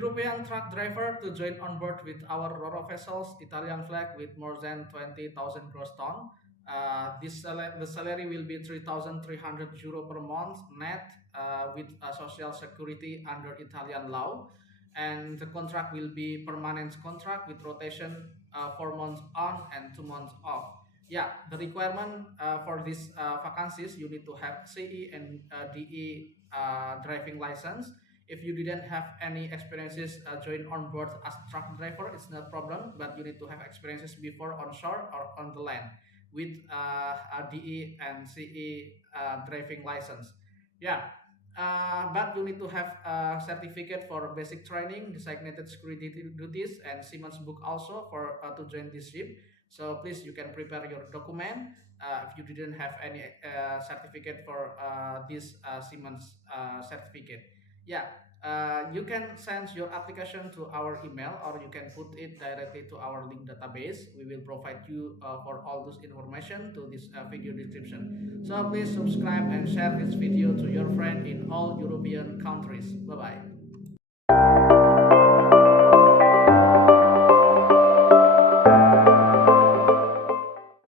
European truck driver to join on board with our RORO vessels, Italian flag with more than 20,000 gross ton. The salary will be 3,300 euro per month net with social security under Italian law. And the contract will be permanent contract with rotation 4 months on and 2 months off. Yeah, the requirement for these vacancies, you need to have CE and DE driving license. If you didn't have any experiences join on board as truck driver, it's no problem, but you need to have experiences before on shore or on the land with a DE and CE driving license. Yeah, but you need to have a certificate for basic training, designated security duties, and Siemens book also for to join this ship. So please, you can prepare your document if you didn't have any certificate for this Siemens certificate. Yeah, you can send your application to our email, or you can put it directly to our link database. We will provide you for all this information to this video description. So please subscribe and share this video to your friend in all European countries. Bye bye.